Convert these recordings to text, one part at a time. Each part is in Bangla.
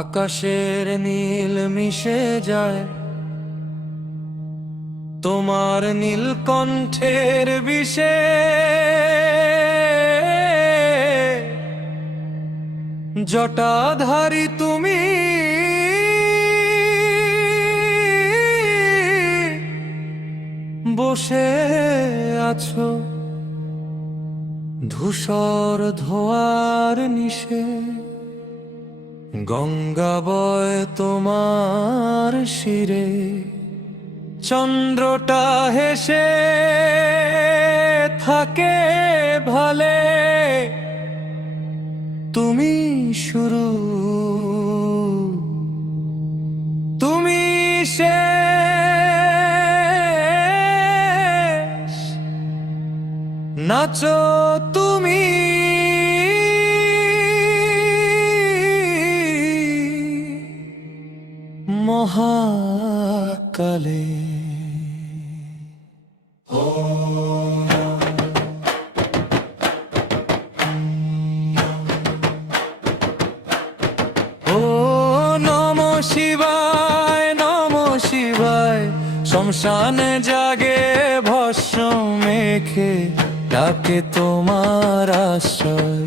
আকাশের নীল মিশে যায় তোমার নীলকণ্ঠের বিষে, জটাধারী তুমি বসে আছো ধূসর ধোয়ার নিশে। গঙ্গা বয় তোমার শিরে, চন্দ্রটা হেসে থাকে ভালে। তুমি শুরু, তুমি শেষ, নাচো তুমি মহাকালে। ও নমঃ শিবায়, নমঃ শিবায়। শ্মশানে জাগে ভস্ম মেখে, ডাকে তোমার আশ্রয়।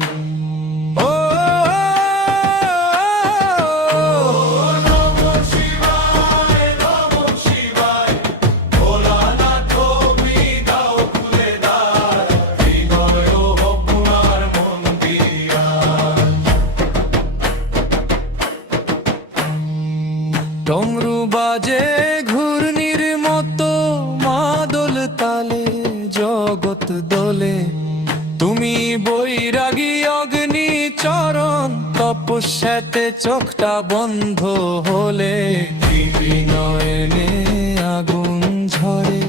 ডমরু বাজে ঘূর্ণির মতো মাদল তালে, জগৎ দোলে। তুমি বৈরাগী অগ্নি চরণ, তপস্যাতে চোখটা বন্ধ হলে। নয়নে আগুন ঝরে,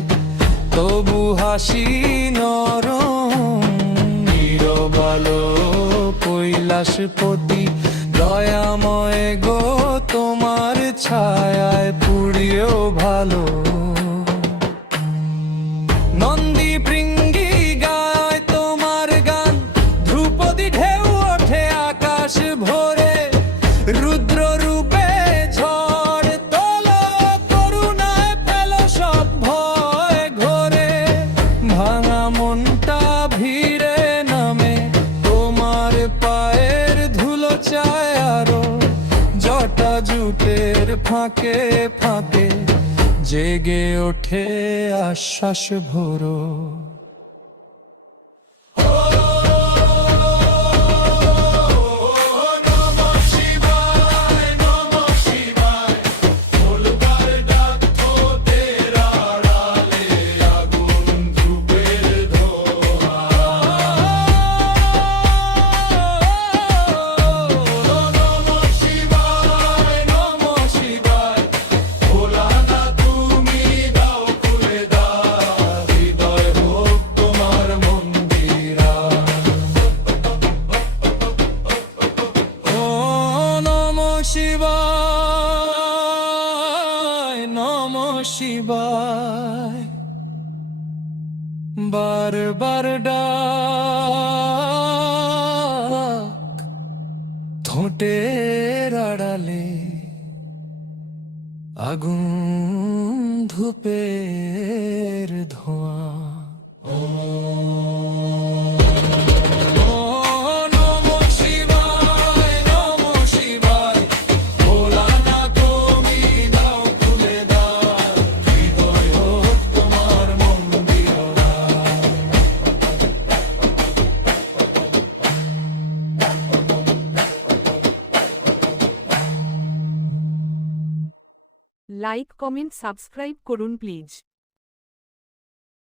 তবু হাসি নরম। নীরবালো কৈলাসপতি, দয়াময় গো তোমার ছায়ায় পুড়িয়েও ভালো। নন্দী ভৃঙ্গি গায় তোমার গান, ধ্রুপদী ঢেউ ওঠে আকাশ ভরে। রুদ্র রূপে ঝড় তোলো, করুণায় ফেলো সব ভয় ঘোরে। ভাঙা মনটা ভিড়ে নামে, তোমার পায়ের ধুলো চায় আরো। জটা জুটের ফাঁকে ফাঁকে, জেগে ওঠে আশ্বাস ভরো। শিবায়, নমঃ শিবায়। বারবার ডাক ঠোঁটের আড়ালে, আগুন ধূপের ধোঁয়া। লাইক কমেন্ট সাবস্ক্রাইব করুন প্লিজ।